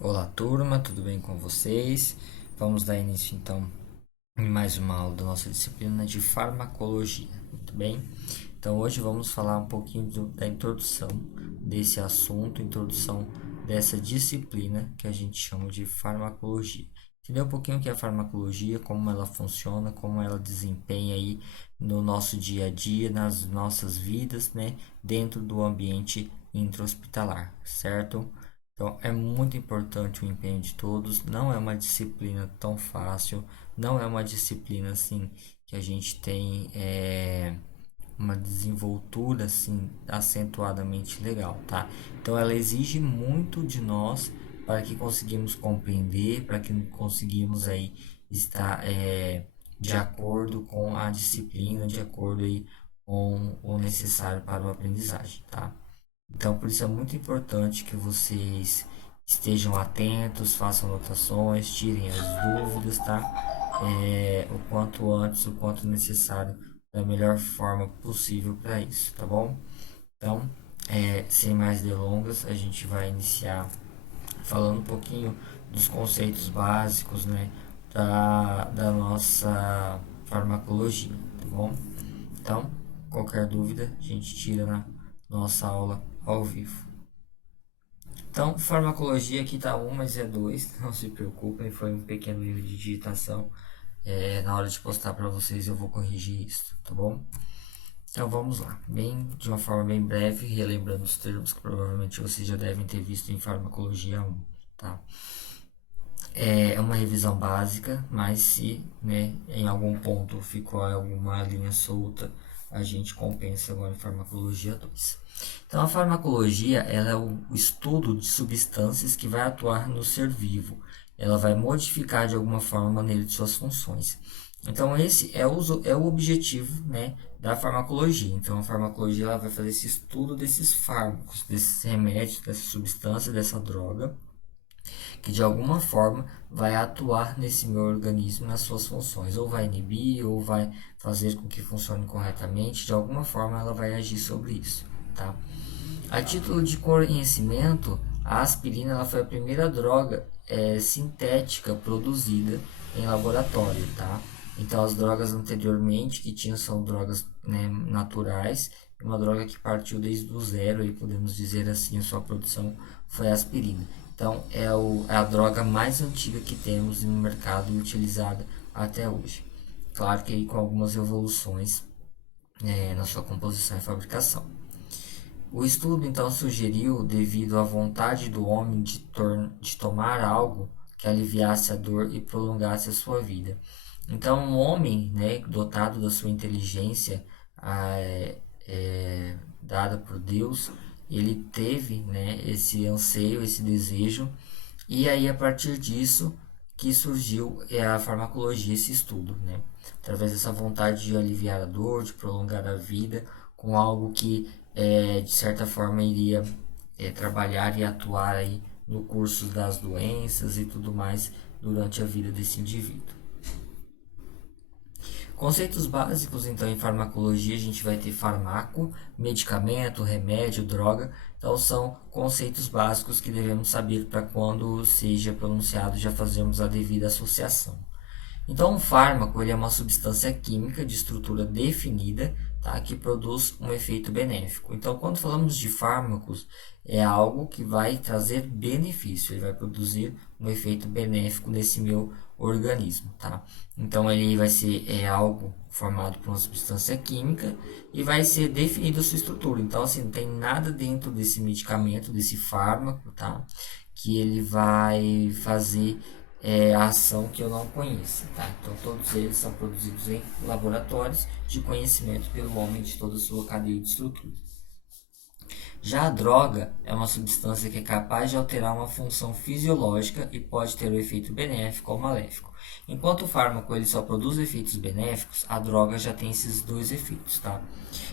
Olá, turma, tudo bem com vocês? Vamos dar início então em mais uma aula da nossa disciplina de farmacologia, muito bem? Então, hoje vamos falar um pouquinho da introdução desse assunto, introdução dessa disciplina que a gente chama de farmacologia. Entender um pouquinho o que é a farmacologia, como ela funciona, como ela desempenha aí no nosso dia a dia, nas nossas vidas, né, dentro do ambiente intra-hospitalar, certo? Então, é muito importante o empenho de todos. Não é uma disciplina tão fácil, não é uma disciplina assim que a gente tem uma desenvoltura assim acentuadamente legal, tá? Então, ela exige muito de nós para que conseguimos compreender, para que conseguimos aí estar de acordo com a disciplina, de acordo aí com o necessário para a aprendizagem, tá? Então, por isso é muito importante que vocês estejam atentos, façam anotações, tirem as dúvidas, tá? O quanto antes, o quanto necessário, da melhor forma possível para isso, tá bom? Então, sem mais delongas, a gente vai iniciar falando um pouquinho dos conceitos básicos, né, da nossa farmacologia, tá bom? Então, qualquer dúvida, a gente tira na nossa aula ao vivo. Então, farmacologia aqui tá um, mas é dois, não se preocupem, foi um pequeno erro de digitação. Na hora de postar para vocês eu vou corrigir isso, tá bom? Então vamos lá, de uma forma bem breve, relembrando os termos que provavelmente vocês já devem ter visto em farmacologia um, tá? É uma revisão básica, mas se, né, em algum ponto ficou alguma linha solta, a gente compensa agora em farmacologia 2. Então, a farmacologia ela é o estudo de substâncias que vai atuar no ser vivo. Ela vai modificar de alguma forma a maneira de suas funções. Então, esse é o objetivo, né, da farmacologia. Então, a farmacologia ela vai fazer esse estudo desses fármacos, desses remédios, dessa substância, dessa droga, que de alguma forma vai atuar nesse meu organismo nas suas funções, ou vai inibir, ou vai fazer com que funcione corretamente, de alguma forma ela vai agir sobre isso, tá? A título de conhecimento, a aspirina ela foi a primeira droga sintética produzida em laboratório, tá? Então as drogas anteriormente que tinham são drogas, né, naturais, uma droga que partiu desde o zero, e podemos dizer assim, a sua produção foi a aspirina. Então é a droga mais antiga que temos no mercado e utilizada até hoje. Claro que aí com algumas evoluções na sua composição e fabricação. O estudo então sugeriu, devido à vontade do homem de tomar algo que aliviasse a dor e prolongasse a sua vida. Então, um homem, né, dotado da sua inteligência dada por Deus, ele teve, né, esse anseio, esse desejo, e aí a partir disso que surgiu a farmacologia, esse estudo, né? Através dessa vontade de aliviar a dor, de prolongar a vida, com algo que de certa forma iria trabalhar e atuar aí no curso das doenças e tudo mais durante a vida desse indivíduo. Conceitos básicos, então, em farmacologia, a gente vai ter farmaco, medicamento, remédio, droga. Então, são conceitos básicos que devemos saber para quando seja pronunciado já fazermos a devida associação. Então, um fármaco ele é uma substância química de estrutura definida, tá, que produz um efeito benéfico. Então, quando falamos de fármacos, é algo que vai trazer benefício, ele vai produzir um efeito benéfico nesse meu organismo, tá? Então, ele vai ser algo formado por uma substância química e vai ser definida a sua estrutura. Então, assim, não tem nada dentro desse medicamento, desse fármaco, tá? Que ele vai fazer a ação que eu não conheço, tá? Então todos eles são produzidos em laboratórios de conhecimento pelo homem de toda a sua cadeia de estrutura. Já a droga é uma substância que é capaz de alterar uma função fisiológica e pode ter um efeito benéfico ou maléfico. Enquanto o fármaco ele só produz efeitos benéficos, a droga já tem esses dois efeitos, tá?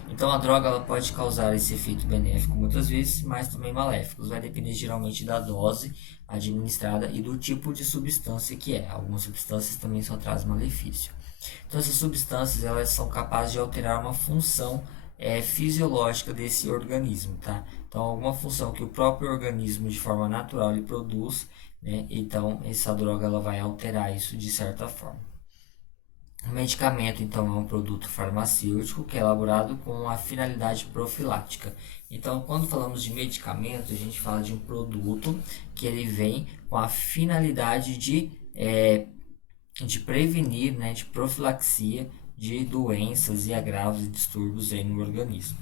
Então a droga ela pode causar esse efeito benéfico muitas vezes, mas também maléficos. Vai depender geralmente da dose administrada e do tipo de substância que é. Algumas substâncias também só trazem malefício. Então essas substâncias elas são capazes de alterar uma função fisiológica desse organismo, tá? Então alguma função que o próprio organismo de forma natural ele produz, né? Então, essa droga ela vai alterar isso de certa forma. O medicamento, então, é um produto farmacêutico que é elaborado com a finalidade profilática. Então, quando falamos de medicamento, a gente fala de um produto que ele vem com a finalidade de prevenir, né, de profilaxia de doenças e agravos e distúrbios aí no organismo.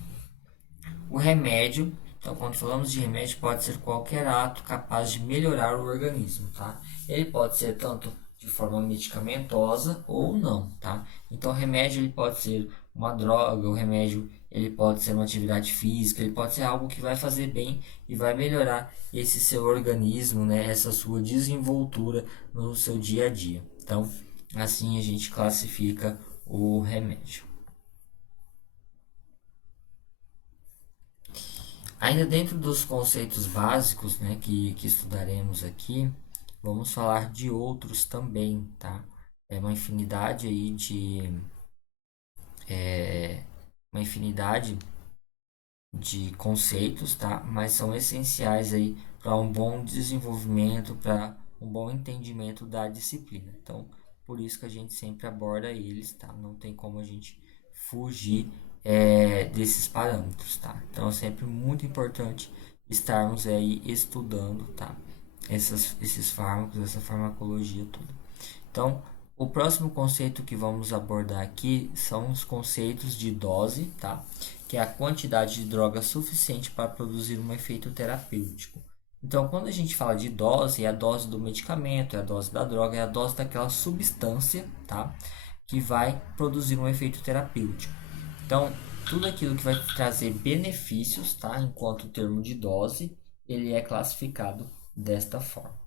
O remédio, então quando falamos de remédio, pode ser qualquer ato capaz de melhorar o organismo, tá? Ele pode ser tanto de forma medicamentosa ou não, tá? Então o remédio ele pode ser uma droga, o remédio ele pode ser uma atividade física, ele pode ser algo que vai fazer bem e vai melhorar esse seu organismo, né? Essa sua desenvoltura no seu dia a dia. Então, assim a gente classifica o remédio. Ainda dentro dos conceitos básicos, né, que estudaremos aqui, vamos falar de outros também, tá? É uma infinidade aí uma infinidade de conceitos, tá? Mas são essenciais aí para um bom desenvolvimento, para um bom entendimento da disciplina. Então, por isso que a gente sempre aborda eles, tá? Não tem como a gente fugir desses parâmetros, tá? Então, é sempre muito importante estarmos aí estudando, tá? Esses fármacos, essa farmacologia toda. Então, o próximo conceito que vamos abordar aqui são os conceitos de dose, tá? Que é a quantidade de droga suficiente para produzir um efeito terapêutico. Então, quando a gente fala de dose, é a dose do medicamento, é a dose da droga, é a dose daquela substância, tá? Que vai produzir um efeito terapêutico. Então, tudo aquilo que vai trazer benefícios, tá? Enquanto o termo de dose, ele é classificado desta forma.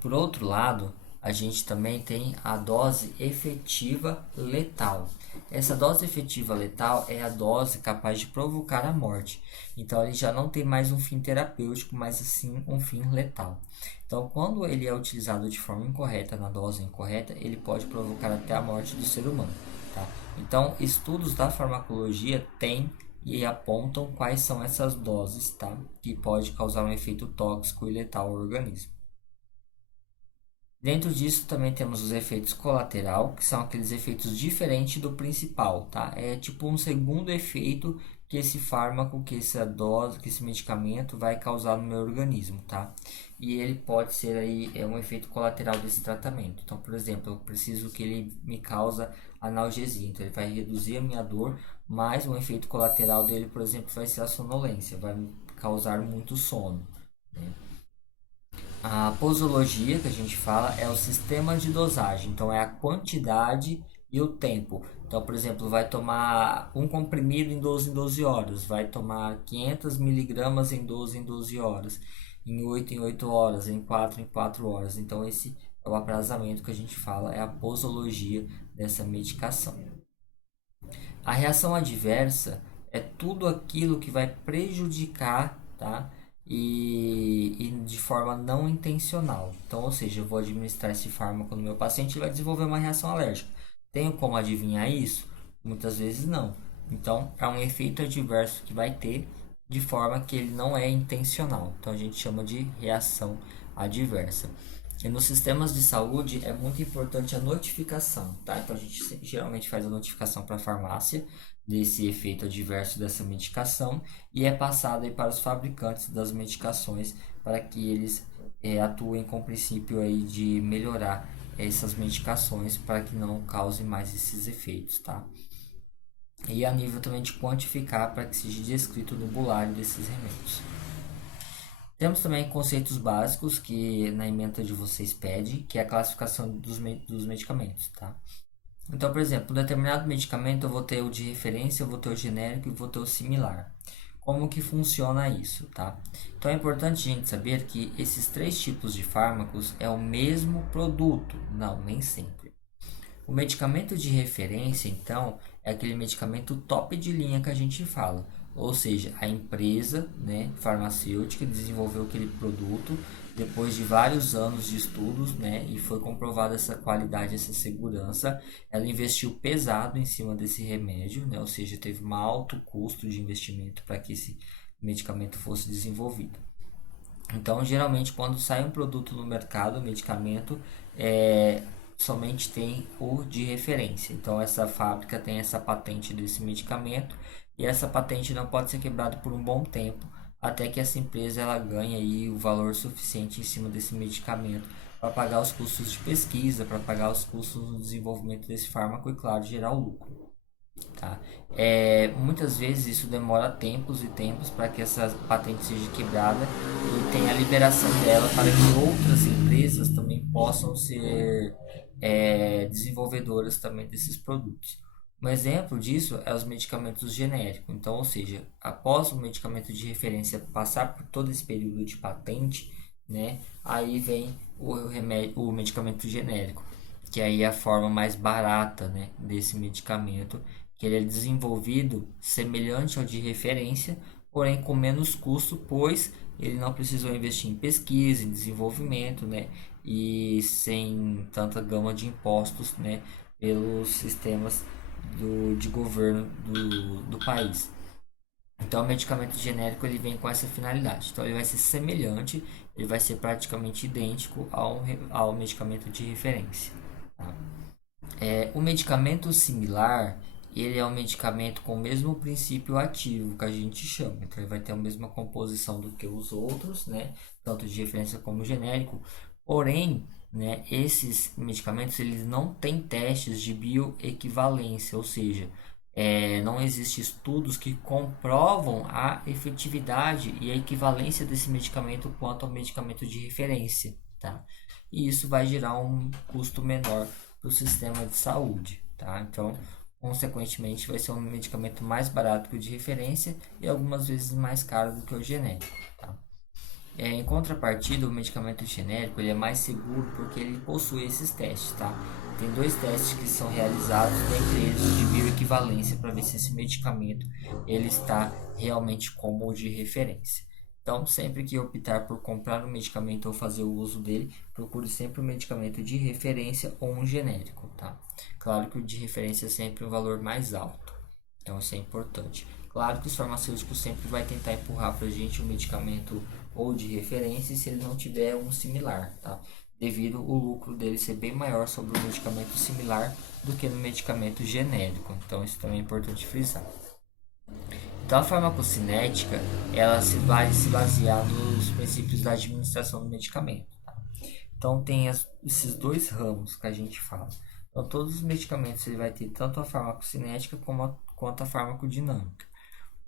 Por outro lado, a gente também tem a dose efetiva letal. Essa dose efetiva letal é a dose capaz de provocar a morte. Então, ele já não tem mais um fim terapêutico, mas sim um fim letal. Então, quando ele é utilizado de forma incorreta, na dose incorreta, ele pode provocar até a morte do ser humano. Tá? Então, estudos da farmacologia têm e apontam quais são essas doses, tá? Que pode causar um efeito tóxico e letal ao organismo. Dentro disso também temos os efeitos colateral, que são aqueles efeitos diferentes do principal, tá? É tipo um segundo efeito que esse fármaco, que essa dose, que esse medicamento vai causar no meu organismo, tá? E ele pode ser aí um efeito colateral desse tratamento. Então, por exemplo, eu preciso que ele me cause analgesia, então ele vai reduzir a minha dor, mas um efeito colateral dele, por exemplo, vai ser a sonolência, vai me causar muito sono, né? A posologia que a gente fala é o sistema de dosagem, então é a quantidade e o tempo. Então, por exemplo, vai tomar um comprimido em 12 horas, vai tomar 500 miligramas em 12 horas, em 8 horas, em 4 horas. Então, esse é o aprazamento que a gente fala, é a posologia dessa medicação. A reação adversa é tudo aquilo que vai prejudicar, tá? E de forma não intencional. Então, ou seja, eu vou administrar esse fármaco no meu paciente e vai desenvolver uma reação alérgica. Tenho como adivinhar isso? Muitas vezes não. Então, é um efeito adverso que vai ter de forma que ele não é intencional. Então, a gente chama de reação adversa. E nos sistemas de saúde é muito importante a notificação, tá? Então a gente geralmente faz a notificação para a farmácia desse efeito adverso dessa medicação e é passado aí para os fabricantes das medicações para que eles atuem com o princípio aí de melhorar essas medicações para que não causem mais esses efeitos, tá? E a nível também de quantificar para que seja descrito no bulário desses remédios. Temos também conceitos básicos que na ementa de vocês pede, que é a classificação dos medicamentos, tá? Então, por exemplo, um determinado medicamento eu vou ter o de referência, eu vou ter o genérico e vou ter o similar. Como que funciona isso, tá? Então é importante a gente saber que esses três tipos de fármacos é o mesmo produto. Não, nem sempre. O medicamento de referência, então, é aquele medicamento top de linha que a gente fala. Ou seja, a empresa, né, farmacêutica desenvolveu aquele produto depois de vários anos de estudos, né, e foi comprovada essa qualidade, essa segurança. Ela investiu pesado em cima desse remédio, né, ou seja, teve um alto custo de investimento para que esse medicamento fosse desenvolvido. Então, geralmente, quando sai um produto no mercado, um medicamento, é, somente tem o de referência. Então, essa fábrica tem essa patente desse medicamento e essa patente não pode ser quebrada por um bom tempo, até que essa empresa ela ganhe aí o valor suficiente em cima desse medicamento para pagar os custos de pesquisa, para pagar os custos do desenvolvimento desse fármaco e, claro, gerar o lucro. Tá? Muitas vezes isso demora tempos e tempos para que essa patente seja quebrada e tenha a liberação dela para que outras empresas também possam ser desenvolvedoras também desses produtos. Um exemplo disso é os medicamentos genéricos. Então, ou seja, após o medicamento de referência passar por todo esse período de patente, né, aí vem o medicamento genérico, que aí é a forma mais barata, né, desse medicamento, que ele é desenvolvido semelhante ao de referência, porém com menos custo, pois ele não precisou investir em pesquisa, em desenvolvimento, né, e sem tanta gama de impostos, né, pelos sistemas de governo do país. Então, o medicamento genérico ele vem com essa finalidade. Então, ele vai ser semelhante, ele vai ser praticamente idêntico ao medicamento de referência. Tá? O medicamento similar, ele é um medicamento com o mesmo princípio ativo que a gente chama. Então, ele vai ter a mesma composição do que os outros, né? Tanto de referência como genérico. Porém, né, esses medicamentos eles não têm testes de bioequivalência, ou seja, não existem estudos que comprovam a efetividade e a equivalência desse medicamento quanto ao medicamento de referência, tá? E isso vai gerar um custo menor para o sistema de saúde, tá? Então, consequentemente, vai ser um medicamento mais barato que o de referência e algumas vezes mais caro do que o genérico, tá? Em contrapartida, o medicamento genérico ele é mais seguro porque ele possui esses testes, tá? Tem dois testes que são realizados, dentre eles de bioequivalência, para ver se esse medicamento ele está realmente como o de referência. Então, sempre que optar por comprar um medicamento ou fazer o uso dele, procure sempre um medicamento de referência ou um genérico, tá? Claro que o de referência é sempre um valor mais alto, então isso é importante. Claro que os farmacêuticos sempre vai tentar empurrar para a gente um medicamento ou de referência se ele não tiver um similar, tá? Devido o lucro dele ser bem maior sobre o medicamento similar do que no medicamento genérico. Então isso também é importante frisar. Então a farmacocinética, ela vai se basear nos princípios da administração do medicamento. Tá? Então tem esses dois ramos que a gente fala. Então todos os medicamentos ele vai ter tanto a farmacocinética quanto a farmacodinâmica.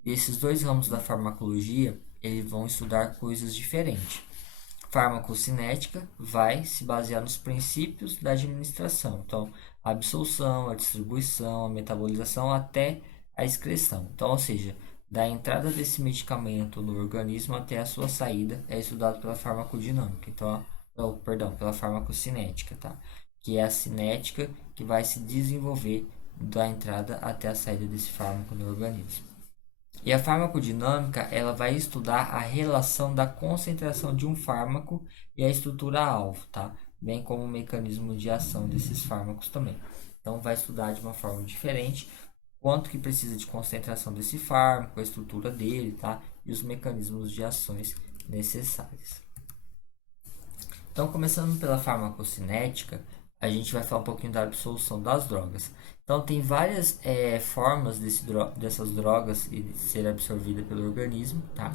E esses dois ramos da farmacologia, eles vão estudar coisas diferentes. Farmacocinética vai se basear nos princípios da administração. Então, a absorção, a distribuição, a metabolização até a excreção. Então, ou seja, da entrada desse medicamento no organismo até a sua saída é estudado pela farmacodinâmica. Então, pela farmacocinética, tá? Que é a cinética que vai se desenvolver da entrada até a saída desse fármaco no organismo. E a farmacodinâmica, ela vai estudar a relação da concentração de um fármaco e a estrutura-alvo, tá? Bem como o mecanismo de ação desses fármacos também. Então, vai estudar de uma forma diferente quanto que precisa de concentração desse fármaco, a estrutura dele, tá? E os mecanismos de ações necessários. Então, começando pela farmacocinética, a gente vai falar um pouquinho da absorção das drogas. Então, tem várias formas dessas drogas ser absorvida pelo organismo, tá?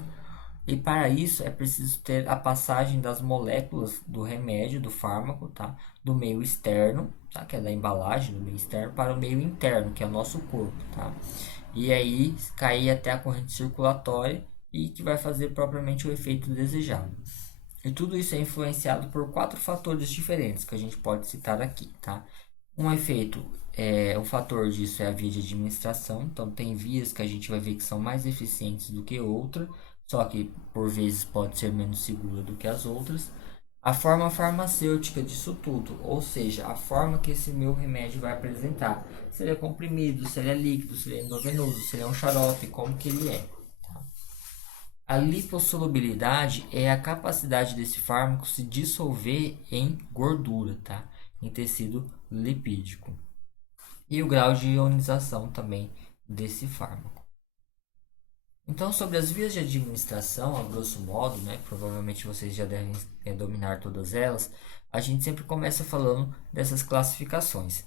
E para isso é preciso ter a passagem das moléculas do remédio, do fármaco, tá? Do meio externo, tá? Que é da embalagem, do meio externo, para o meio interno, que é o nosso corpo, tá? E aí cair até a corrente circulatória e que vai fazer propriamente o efeito desejado. E tudo isso é influenciado por quatro fatores diferentes que a gente pode citar aqui, tá? Um efeito, o fator disso é a via de administração. Então, tem vias que a gente vai ver que são mais eficientes do que outra, só que por vezes pode ser menos segura do que as outras. A forma farmacêutica disso tudo, ou seja, a forma que esse meu remédio vai apresentar. Se ele é comprimido, se ele é líquido, se ele é endovenoso, se ele é um xarope, como que ele é. A lipossolubilidade é a capacidade desse fármaco se dissolver em gordura, tá? Em tecido lipídico. E o grau de ionização também desse fármaco. Então, sobre as vias de administração, a grosso modo, né, provavelmente vocês já devem dominar todas elas, a gente sempre começa falando dessas classificações.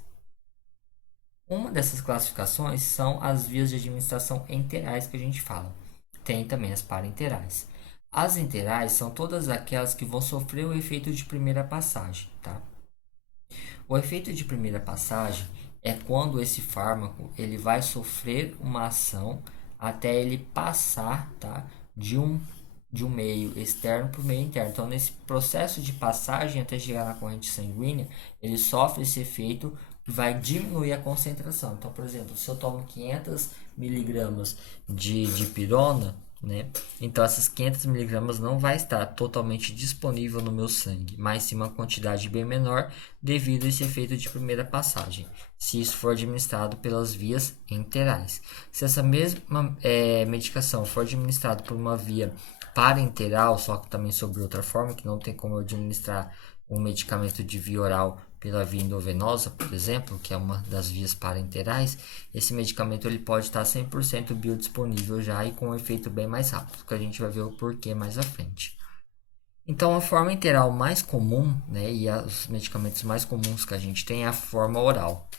Uma dessas classificações são as vias de administração enterais que a gente fala. Tem também as parenterais. As enterais são todas aquelas que vão sofrer o efeito de primeira passagem, tá? O efeito de primeira passagem é quando esse fármaco ele vai sofrer uma ação até ele passar, tá, de um meio externo para o meio interno. Então, nesse processo de passagem até chegar na corrente sanguínea, ele sofre esse efeito e vai diminuir a concentração. Então, por exemplo, se eu tomo 500 miligramas de pirona, né? Então, essas 500 miligramas não vai estar totalmente disponível no meu sangue, mas sim uma quantidade bem menor devido a esse efeito de primeira passagem, se isso for administrado pelas vias enterais. Se essa mesma medicação for administrada por uma via parenteral, só que também sobre outra forma, que não tem como eu administrar um medicamento de via oral pela via endovenosa, por exemplo, que é uma das vias parenterais, esse medicamento ele pode estar 100% biodisponível já e com um efeito bem mais rápido, que a gente vai ver o porquê mais à frente. Então, a forma enteral mais comum, né, e os medicamentos mais comuns que a gente tem é a forma oral.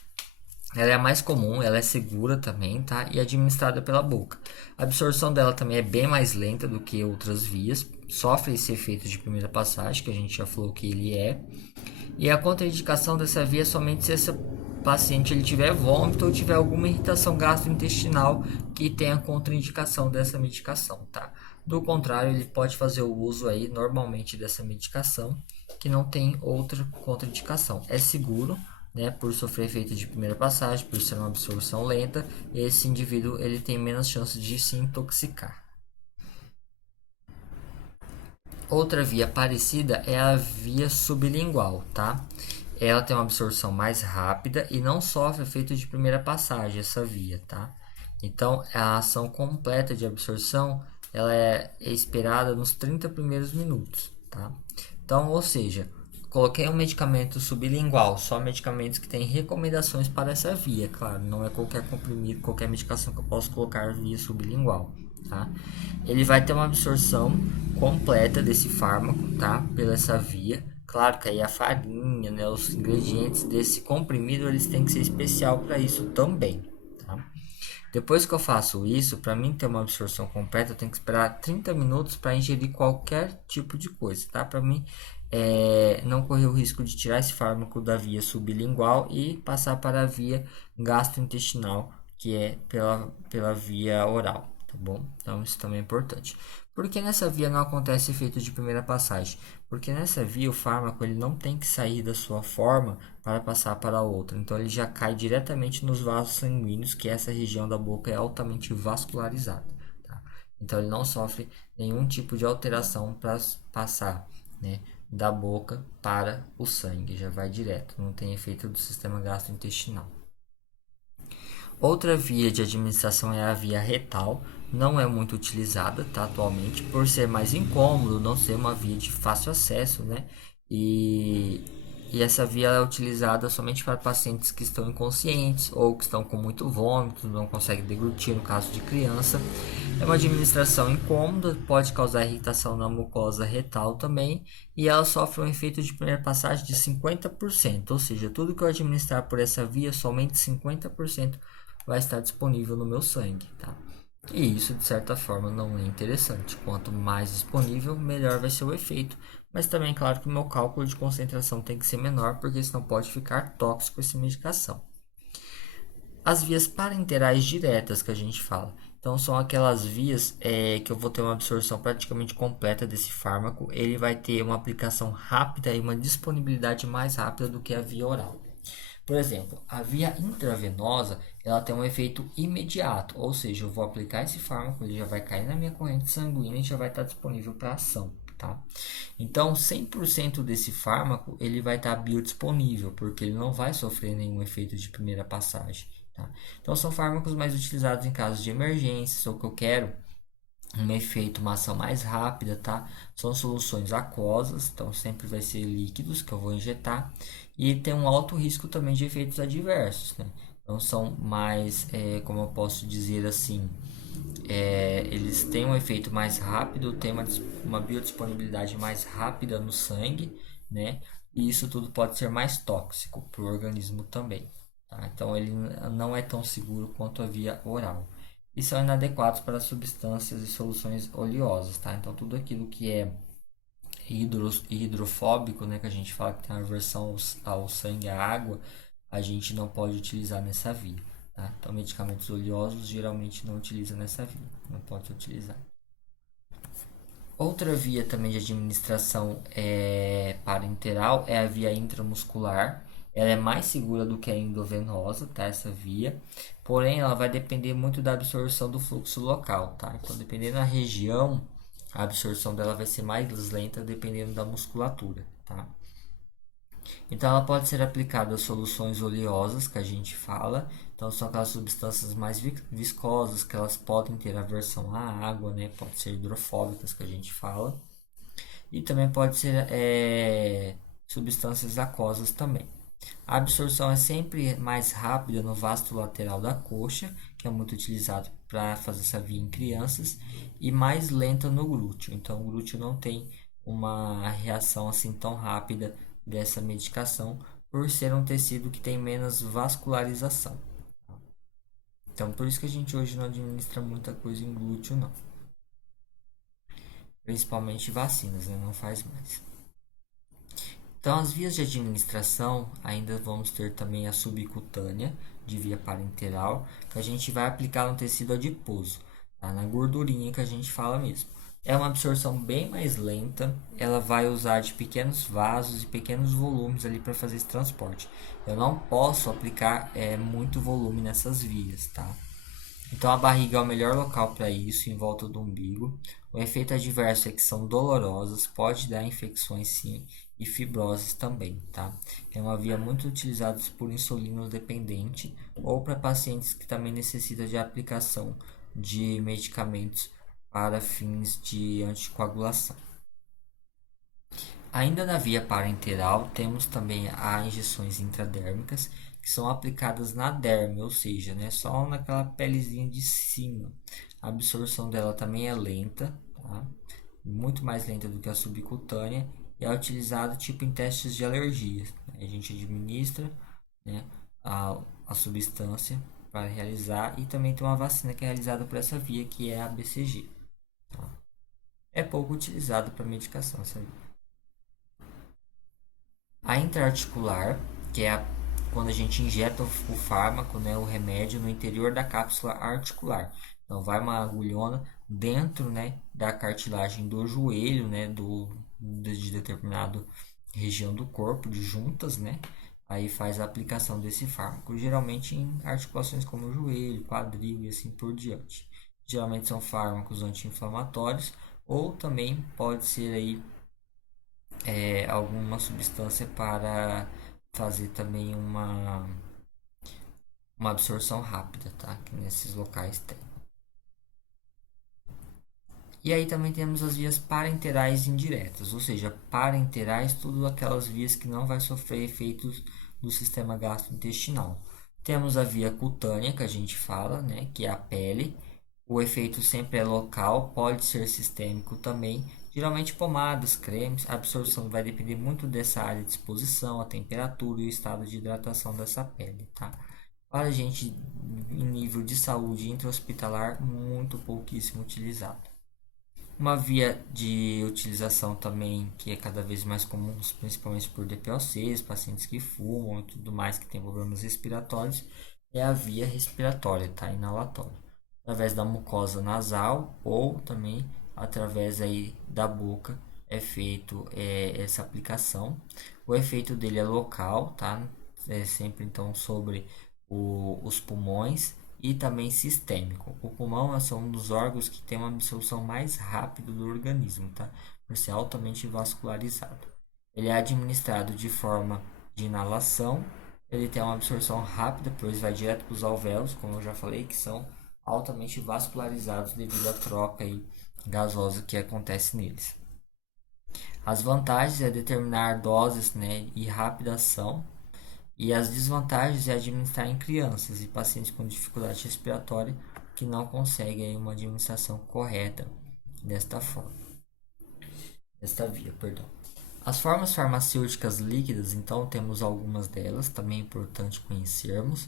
Ela é a mais comum, ela é segura também, tá? E administrada pela boca. A absorção dela também é bem mais lenta do que outras vias, sofre esse efeito de primeira passagem, que a gente já falou que ele é. E a contraindicação dessa via é somente se esse paciente ele tiver vômito ou tiver alguma irritação gastrointestinal que tenha contraindicação dessa medicação, tá? Do contrário, ele pode fazer o uso aí normalmente dessa medicação que não tem outra contraindicação. É seguro, né, por sofrer efeito de primeira passagem, por ser uma absorção lenta, esse indivíduo ele tem menos chance de se intoxicar. Outra via parecida é a via sublingual, tá? Ela tem uma absorção mais rápida e não sofre efeito de primeira passagem, essa via, tá? Então, a ação completa de absorção, ela é esperada nos 30 primeiros minutos, tá? Então, ou seja, coloquei um medicamento sublingual, só medicamentos que têm recomendações para essa via, claro, não é qualquer comprimido, qualquer medicação que eu posso colocar via sublingual, tá? Ele vai ter uma absorção completa desse fármaco, tá? Pela essa via. Claro que aí a farinha, né, os ingredientes desse comprimido, eles têm que ser especial para isso também, tá? Depois que eu faço isso, para mim ter uma absorção completa, eu tenho que esperar 30 minutos para ingerir qualquer tipo de coisa, tá? Para mim não correr o risco de tirar esse fármaco da via sublingual e passar para a via gastrointestinal, que é pela via oral, tá bom? Então isso também é importante. Por que nessa via não acontece efeito de primeira passagem? Porque nessa via o fármaco ele não tem que sair da sua forma para passar para outra. Então ele já cai diretamente nos vasos sanguíneos, que essa região da boca é altamente vascularizada, tá? Então ele não sofre nenhum tipo de alteração para passar, né, da boca para o sangue, já vai direto, não tem efeito do sistema gastrointestinal. Outra via de administração é a via retal, não é muito utilizada, tá, atualmente, por ser mais incômodo, não ser uma via de fácil acesso, né? E essa via é utilizada somente para pacientes que estão inconscientes ou que estão com muito vômito, não conseguem deglutir, no caso de criança. É uma administração incômoda, pode causar irritação na mucosa retal também, e ela sofre um efeito de primeira passagem de 50%, ou seja, tudo que eu administrar por essa via, somente 50% vai estar disponível no meu sangue, tá? E isso, de certa forma, não é interessante. Quanto mais disponível, melhor vai ser o efeito. Mas também, claro que o meu cálculo de concentração tem que ser menor, porque senão pode ficar tóxico essa medicação. As vias parenterais diretas que a gente fala. Então, são aquelas vias que eu vou ter uma absorção praticamente completa desse fármaco. Ele vai ter uma aplicação rápida e uma disponibilidade mais rápida do que a via oral. Por exemplo, a via intravenosa, ela tem um efeito imediato, ou seja, eu vou aplicar esse fármaco, ele já vai cair na minha corrente sanguínea e já vai estar disponível para ação, tá? Então, 100% desse fármaco, ele vai estar biodisponível, porque ele não vai sofrer nenhum efeito de primeira passagem, tá? Então, são fármacos mais utilizados em casos de emergência, ou que eu quero um efeito, uma ação mais rápida, tá? São soluções aquosas, então sempre vai ser líquidos que eu vou injetar e tem um alto risco também de efeitos adversos, né? Então são mais, como eu posso dizer assim, eles têm um efeito mais rápido, têm uma biodisponibilidade mais rápida no sangue, né? E isso tudo pode ser mais tóxico para o organismo também. Tá? Então ele não é tão seguro quanto a via oral. E são inadequados para substâncias e soluções oleosas, tá? Então tudo aquilo que é hidrofóbico, né, que a gente fala que tem aversão ao sangue, à água, a gente não pode utilizar nessa via. Tá? Então, medicamentos oleosos geralmente não utiliza nessa via, não pode utilizar. Outra via também de administração parenteral é a via intramuscular. Ela é mais segura do que a endovenosa, tá? Essa via. Porém, ela vai depender muito da absorção do fluxo local, tá? Então, dependendo da região, a absorção dela vai ser mais lenta dependendo da musculatura, tá? Então ela pode ser aplicada a soluções oleosas que a gente fala. Então são aquelas substâncias mais viscosas que elas podem ter aversão à água, né? Pode ser hidrofóbicas que a gente fala. E também pode ser substâncias aquosas também. A absorção é sempre mais rápida no vasto lateral da coxa, que é muito utilizado para fazer essa via em crianças, e mais lenta no glúteo. Então, o glúteo não tem uma reação assim tão rápida dessa medicação, por ser um tecido que tem menos vascularização. Então, por isso que a gente hoje não administra muita coisa em glúteo, não. Principalmente vacinas, né? Não faz mais. Então, as vias de administração, ainda vamos ter também a subcutânea, de via parenteral, que a gente vai aplicar no tecido adiposo, tá? Na gordurinha que a gente fala mesmo. É uma absorção bem mais lenta, ela vai usar de pequenos vasos e pequenos volumes ali para fazer esse transporte. Eu não posso aplicar muito volume nessas vias, tá? Então a barriga é o melhor local para isso, em volta do umbigo. O efeito adverso é que são dolorosas, pode dar infecções sim e fibroses também, tá? É uma via muito utilizada por insulino dependente ou para pacientes que também necessitam de aplicação de medicamentos para fins de anticoagulação. Ainda na via parenteral, temos também as injeções intradérmicas, que são aplicadas na derme, ou seja, né, só naquela pelezinha de cima. A absorção dela também é lenta, tá? Muito mais lenta do que a subcutânea, e é utilizado tipo em testes de alergias. A gente administra, né, a substância para realizar, e também tem uma vacina que é realizada por essa via, que é a BCG. Tá? É pouco utilizado para medicação essa via. A intraarticular, que é quando a gente injeta o fármaco, né, o remédio no interior da cápsula articular. Então vai uma agulhona dentro, né, da cartilagem do joelho, né, de determinado região do corpo, de juntas, né? Aí faz a aplicação desse fármaco, geralmente em articulações como o joelho, quadril e assim por diante. Geralmente são fármacos anti-inflamatórios ou também pode ser aí alguma substância para fazer também uma absorção rápida, tá? Que nesses locais tem. E aí também temos as vias parenterais indiretas, ou seja, parenterais, tudo aquelas vias que não vai sofrer efeitos do sistema gastrointestinal. Temos a via cutânea, que a gente fala, né, que é a pele. O efeito sempre é local, pode ser sistêmico também. Geralmente pomadas, cremes, a absorção vai depender muito dessa área de exposição, a temperatura e o estado de hidratação dessa pele, tá? Para a gente, em nível de saúde intra-hospitalar, muito pouquíssimo utilizado. Uma via de utilização também que é cada vez mais comum, principalmente por DPOCs, pacientes que fumam e tudo mais que tem problemas respiratórios, é a via respiratória, tá? Inalatória. Através da mucosa nasal ou também através aí da boca é feito essa aplicação. O efeito dele é local, tá? É sempre então sobre os pulmões e também sistêmico. O pulmão é um dos órgãos que tem uma absorção mais rápida do organismo, tá? Por ser altamente vascularizado. Ele é administrado de forma de inalação. Ele tem uma absorção rápida, pois vai direto para os alvéolos, como eu já falei, que são altamente vascularizados devido à troca aí gasosa que acontece neles. As vantagens é determinar doses, né, e rápida ação, e as desvantagens é administrar em crianças e pacientes com dificuldade respiratória que não conseguem aí uma administração correta desta forma, desta via, perdão. As formas farmacêuticas líquidas, então, temos algumas delas, também é importante conhecermos.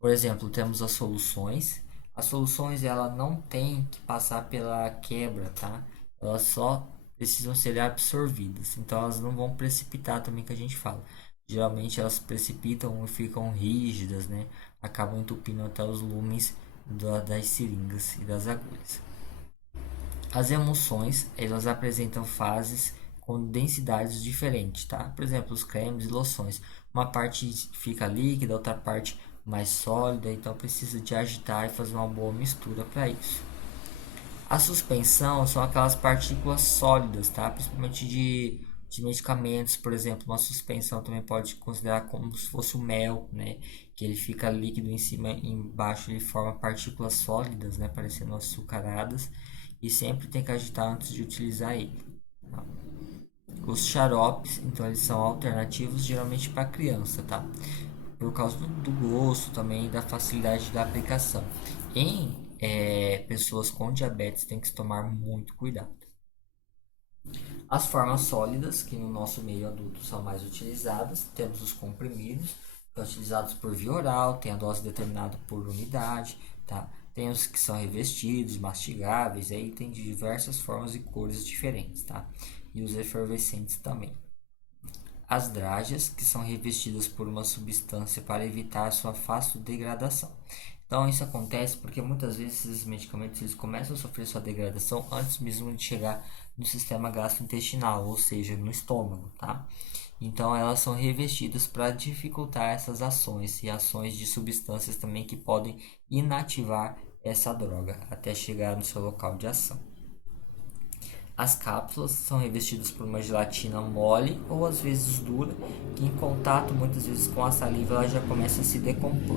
Por exemplo, temos as soluções. As soluções, ela não tem que passar pela quebra, tá? Elas só precisam ser absorvidas. Então, elas não vão precipitar também, que a gente fala. Geralmente, elas precipitam e ficam rígidas, né? Acabam entupindo até os lumes das seringas e das agulhas. As emoções, elas apresentam fases com densidades diferentes, tá? Por exemplo, os cremes e loções. Uma parte fica líquida, outra parte mais sólida, então precisa de agitar e fazer uma boa mistura para isso. A suspensão são aquelas partículas sólidas, tá? Principalmente de medicamentos, por exemplo, uma suspensão também pode considerar como se fosse o mel, né? Que ele fica líquido em cima e embaixo ele forma partículas sólidas, né? Parecendo açucaradas, e sempre tem que agitar antes de utilizar ele. Tá? Os xaropes, então eles são alternativos geralmente para criança, tá? Por causa do gosto também e da facilidade da aplicação. Em pessoas com diabetes tem que se tomar muito cuidado. As formas sólidas, que no nosso meio adulto são mais utilizadas, temos os comprimidos, que são utilizados por via oral, tem a dose determinada por unidade, tá? Tem os que são revestidos, mastigáveis, aí tem de diversas formas e cores diferentes, tá? E os efervescentes também. As drágeas, que são revestidas por uma substância para evitar sua fácil degradação. Então isso acontece porque muitas vezes esses medicamentos eles começam a sofrer sua degradação antes mesmo de chegar no sistema gastrointestinal, ou seja, no estômago, tá? Então elas são revestidas para dificultar essas ações e ações de substâncias também que podem inativar essa droga até chegar no seu local de ação. As cápsulas são revestidas por uma gelatina mole ou às vezes dura, que em contato muitas vezes com a saliva ela já começa a se decompor.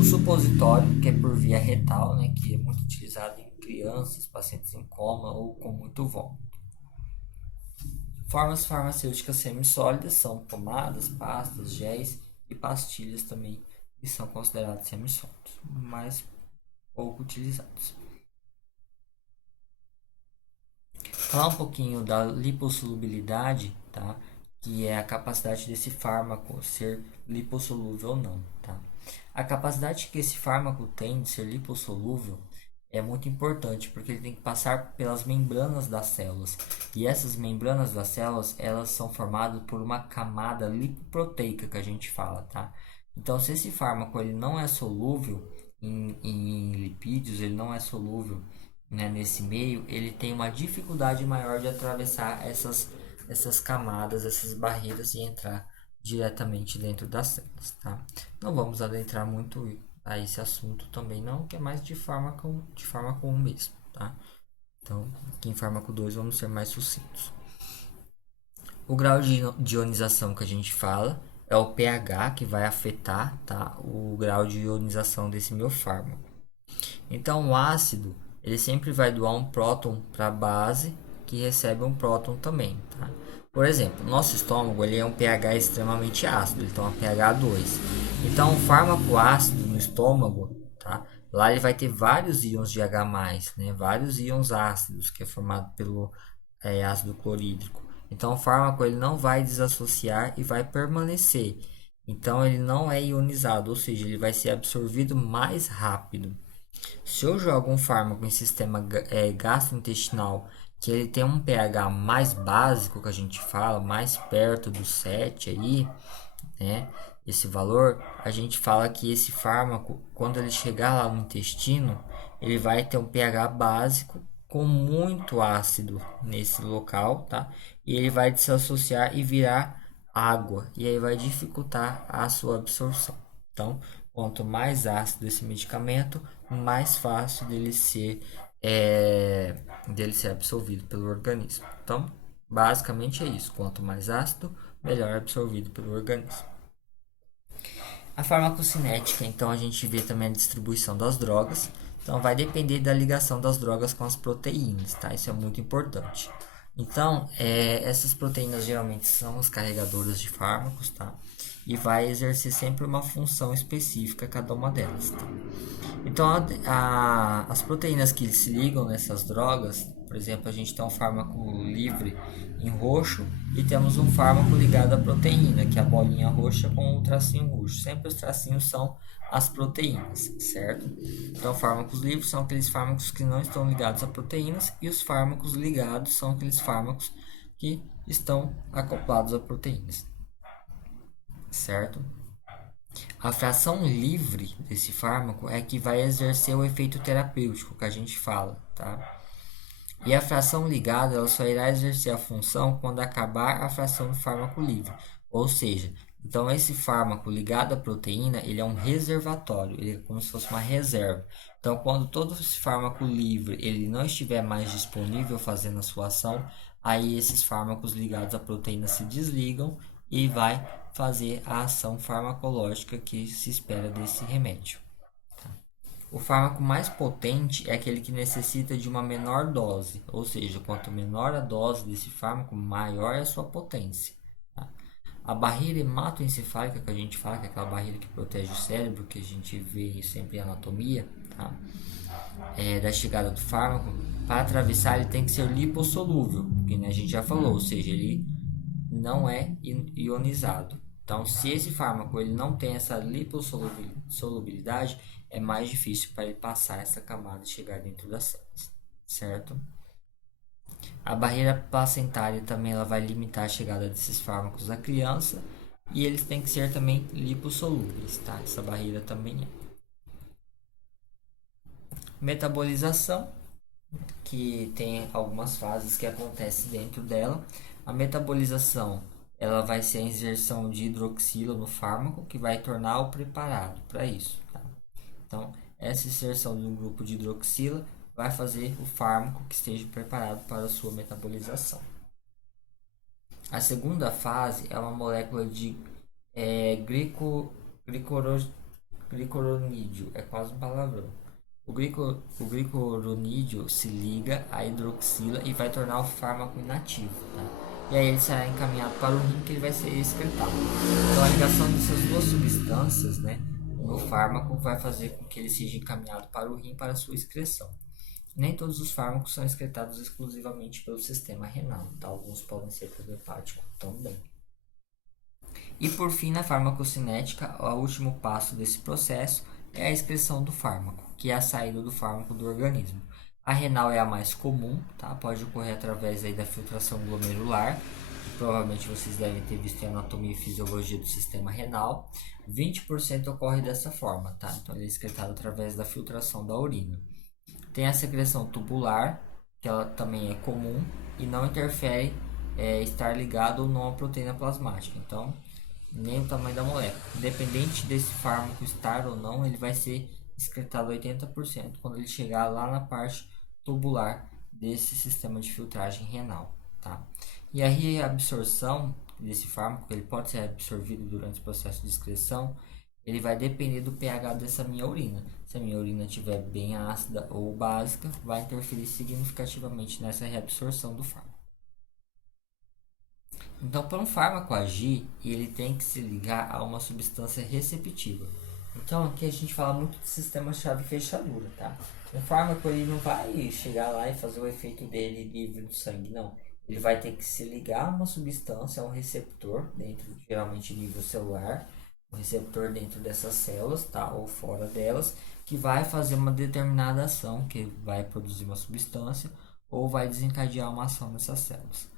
O supositório, que é por via retal, né, que é muito utilizado em crianças, pacientes em coma ou com muito vômito. Formas farmacêuticas semissólidas são pomadas, pastas, géis e pastilhas também, que são considerados semissólidos, mas pouco utilizados. Falar um pouquinho da lipossolubilidade, tá? Que é a capacidade desse fármaco ser lipossolúvel ou não, tá? A capacidade que esse fármaco tem de ser lipossolúvel é muito importante, porque ele tem que passar pelas membranas das células. E essas membranas das células, elas são formadas por uma camada lipoproteica que a gente fala, tá? Então, se esse fármaco ele não é solúvel em lipídios, ele não é solúvel, né, nesse meio, ele tem uma dificuldade maior de atravessar essas camadas, essas barreiras e entrar diretamente dentro das células, tá? Não vamos adentrar muito a esse assunto também não, que é mais de fármaco 1 mesmo, tá? Então, aqui em fármaco 2 vamos ser mais sucintos. O grau de ionização que a gente fala é o pH, que vai afetar, tá, o grau de ionização desse meu fármaco. Então, o ácido ele sempre vai doar um próton para a base, que recebe um próton também, tá? Por exemplo, nosso estômago ele é um pH extremamente ácido, ele tem um pH 2. Então, o fármaco ácido no estômago, tá? Lá ele vai ter vários íons de H+, né? Vários íons ácidos, que é formado pelo ácido clorídrico. Então, o fármaco ele não vai desassociar e vai permanecer. Então, ele não é ionizado, ou seja, ele vai ser absorvido mais rápido. Se eu jogo um fármaco em sistema gastrointestinal que ele tem um pH mais básico, que a gente fala, mais perto do 7 aí, né? Esse valor, a gente fala que esse fármaco, quando ele chegar lá no intestino, ele vai ter um pH básico com muito ácido nesse local, tá? E ele vai se associar e virar água, e aí vai dificultar a sua absorção. Então, quanto mais ácido esse medicamento, mais fácil dele ser absorvido pelo organismo. Então, basicamente é isso. Quanto mais ácido, melhor absorvido pelo organismo. A farmacocinética, então a gente vê também a distribuição das drogas. Então vai depender da ligação das drogas com as proteínas, tá? Isso é muito importante. Então, essas proteínas geralmente são os carregadores de fármacos, tá? E vai exercer sempre uma função específica cada uma delas, tá? Então, as proteínas que se ligam nessas drogas, por exemplo, a gente tem um fármaco livre em roxo e temos um fármaco ligado à proteína, que é a bolinha roxa com o tracinho roxo. Sempre os tracinhos são as proteínas, certo? Então, fármacos livres são aqueles fármacos que não estão ligados a proteínas e os fármacos ligados são aqueles fármacos que estão acoplados a proteínas, certo? A fração livre desse fármaco é que vai exercer o efeito terapêutico que a gente fala, tá? E a fração ligada ela só irá exercer a função quando acabar a fração do fármaco livre. Ou seja, então esse fármaco ligado à proteína, ele é um reservatório, ele é como se fosse uma reserva. Então, quando todo esse fármaco livre ele não estiver mais disponível fazendo a sua ação, aí esses fármacos ligados à proteína se desligam e vai fazer a ação farmacológica que se espera desse remédio. O fármaco mais potente é aquele que necessita de uma menor dose, ou seja, quanto menor a dose desse fármaco, maior é a sua potência. Tá? A barreira hematoencefálica que a gente fala, que é aquela barreira que protege o cérebro, que a gente vê sempre em anatomia, tá? Da chegada do fármaco, para atravessar ele tem que ser lipossolúvel, que né, a gente já falou, ou seja, ele não é ionizado. Então, se esse fármaco ele não tem essa lipossolubilidade, é mais difícil para ele passar essa camada e chegar dentro das células, certo? A barreira placentária também ela vai limitar a chegada desses fármacos à criança e eles têm que ser também lipossolúveis, tá? Essa barreira também é. Metabolização, que tem algumas fases que acontecem dentro dela. A metabolização ela vai ser a inserção de hidroxila no fármaco que vai tornar o preparado para isso. Tá? Então, essa inserção de um grupo de hidroxila vai fazer o fármaco que esteja preparado para a sua metabolização. A segunda fase é uma molécula de glicoronídeo, é quase um palavrão. O glicoronídeo se liga à hidroxila e vai tornar o fármaco inativo. Tá? E aí ele será encaminhado para o rim que ele vai ser excretado. Então a ligação dessas duas substâncias no fármaco vai fazer com que ele seja encaminhado para o rim para sua excreção. Nem todos os fármacos são excretados exclusivamente pelo sistema renal, tá? Alguns podem ser pelo hepático também. E por fim, na farmacocinética, o último passo desse processo é a excreção do fármaco, que é a saída do fármaco do organismo. A renal é a mais comum, tá? Pode ocorrer através aí da filtração glomerular, que provavelmente vocês devem ter visto em anatomia e fisiologia do sistema renal. 20% ocorre dessa forma, tá? Então ele é excretado através da filtração da urina. Tem a secreção tubular, que ela também é comum e não interfere estar ligado ou não à proteína plasmática. Então, nem o tamanho da molécula. Independente desse fármaco estar ou não, ele vai ser excretado 80% quando ele chegar lá na parte tubular desse sistema de filtragem renal. Tá? E a reabsorção desse fármaco, ele pode ser absorvido durante o processo de excreção, ele vai depender do pH dessa minha urina. Se a minha urina estiver bem ácida ou básica, vai interferir significativamente nessa reabsorção do fármaco. Então, para um fármaco agir, ele tem que se ligar a uma substância receptiva. Então, aqui a gente fala muito de sistema chave-fechadura, tá? Um fármaco ele não vai chegar lá e fazer o efeito dele livre do sangue, não. Ele vai ter que se ligar a uma substância, a um receptor, dentro, geralmente nível celular, um receptor dentro dessas células, tá? Ou fora delas, que vai fazer uma determinada ação, que vai produzir uma substância, ou vai desencadear uma ação nessas células.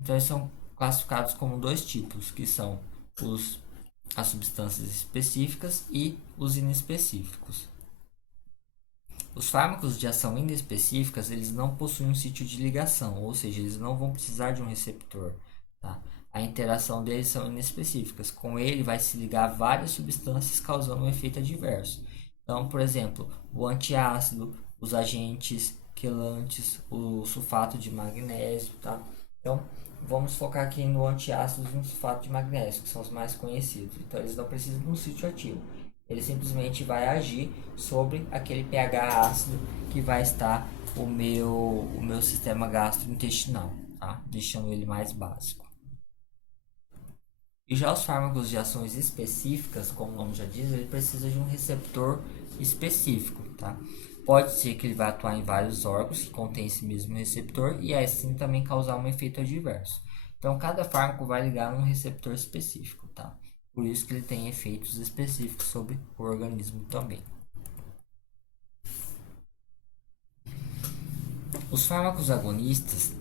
Então, eles são classificados como dois tipos, que são as substâncias específicas e os inespecíficos. Os fármacos de ação inespecíficas, eles não possuem um sítio de ligação, ou seja, eles não vão precisar de um receptor. Tá? A interação deles são inespecíficas. Com ele vai se ligar várias substâncias causando um efeito adverso. Então, por exemplo, o antiácido, os agentes quelantes, o sulfato de magnésio, tá? Então, vamos focar aqui no antiácido e no sulfato de magnésio, que são os mais conhecidos. Então, eles não precisam de um sítio ativo. Ele simplesmente vai agir sobre aquele pH ácido que vai estar o meu sistema gastrointestinal, tá? Deixando ele mais básico. E já os fármacos de ações específicas, como o nome já diz, ele precisa de um receptor específico, tá? Pode ser que ele vai atuar em vários órgãos que contêm esse mesmo receptor e assim também causar um efeito adverso. Então, cada fármaco vai ligar num receptor específico, tá? Por isso que ele tem efeitos específicos sobre o organismo também. Os fármacos agonistas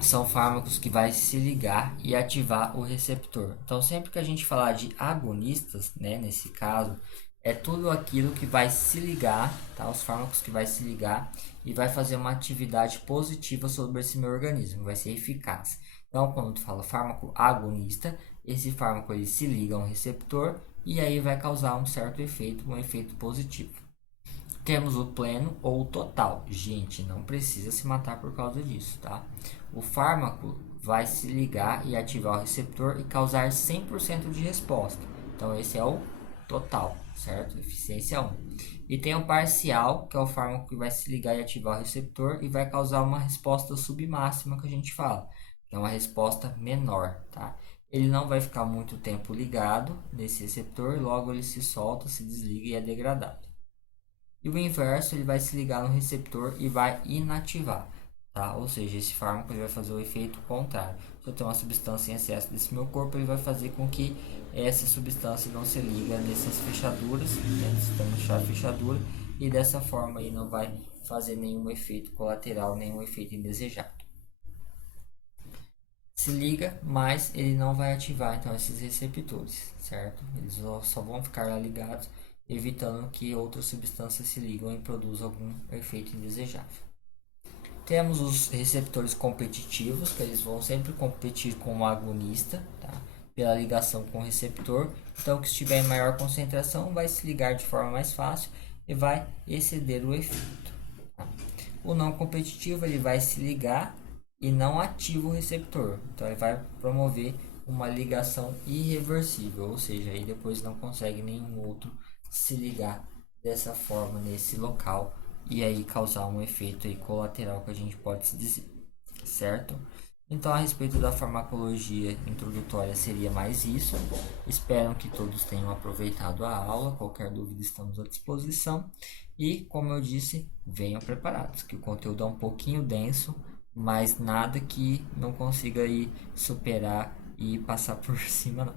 são fármacos que vai se ligar e ativar o receptor. Então, sempre que a gente falar de agonistas, né, nesse caso, é tudo aquilo que vai se ligar, tá? Os fármacos que vai se ligar e vai fazer uma atividade positiva sobre esse meu organismo, vai ser eficaz. Então, quando tu fala fármaco agonista, esse fármaco ele se liga a um receptor e aí vai causar um certo efeito, um efeito positivo. Temos o pleno ou o total. Gente, não precisa se matar por causa disso, tá? O fármaco vai se ligar e ativar o receptor e causar 100% de resposta. Então, esse é o total, certo? Eficiência 1. E tem o parcial, que é o fármaco que vai se ligar e ativar o receptor e vai causar uma resposta submáxima que a gente fala, que é uma resposta menor, tá? Ele não vai ficar muito tempo ligado nesse receptor, logo ele se solta, se desliga e é degradado. E o inverso, ele vai se ligar no receptor e vai inativar, tá? Ou seja, esse fármaco vai fazer o efeito contrário. Se eu tenho uma substância em excesso desse meu corpo, ele vai fazer com que essa substância não se liga nessas fechaduras, né, no sistema chave-fechadura, e dessa forma aí não vai fazer nenhum efeito colateral, nenhum efeito indesejado. Se liga, mas ele não vai ativar então esses receptores, certo? Eles só vão ficar lá ligados, evitando que outras substâncias se ligam e produzam algum efeito indesejável. Temos os receptores competitivos, que eles vão sempre competir com o agonista, tá? Pela ligação com o receptor. Então, o que estiver em maior concentração vai se ligar de forma mais fácil e vai exceder o efeito. Tá? O não competitivo ele vai se ligar e não ativa o receptor. Então, ele vai promover uma ligação irreversível, ou seja, aí depois não consegue nenhum outro se ligar dessa forma nesse local e aí causar um efeito aí colateral que a gente pode se dizer, certo? Então, a respeito da farmacologia introdutória seria mais isso. Espero que todos tenham aproveitado a aula. Qualquer dúvida estamos à disposição. E, como eu disse, venham preparados, que o conteúdo é um pouquinho denso, mas nada que não consiga aí superar e passar por cima, não.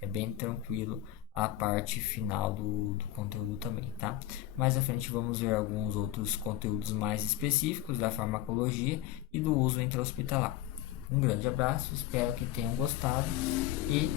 É bem tranquilo a parte final do conteúdo também, tá? Mais à frente vamos ver alguns outros conteúdos mais específicos da farmacologia e do uso intra-hospitalar. Um grande abraço, espero que tenham gostado e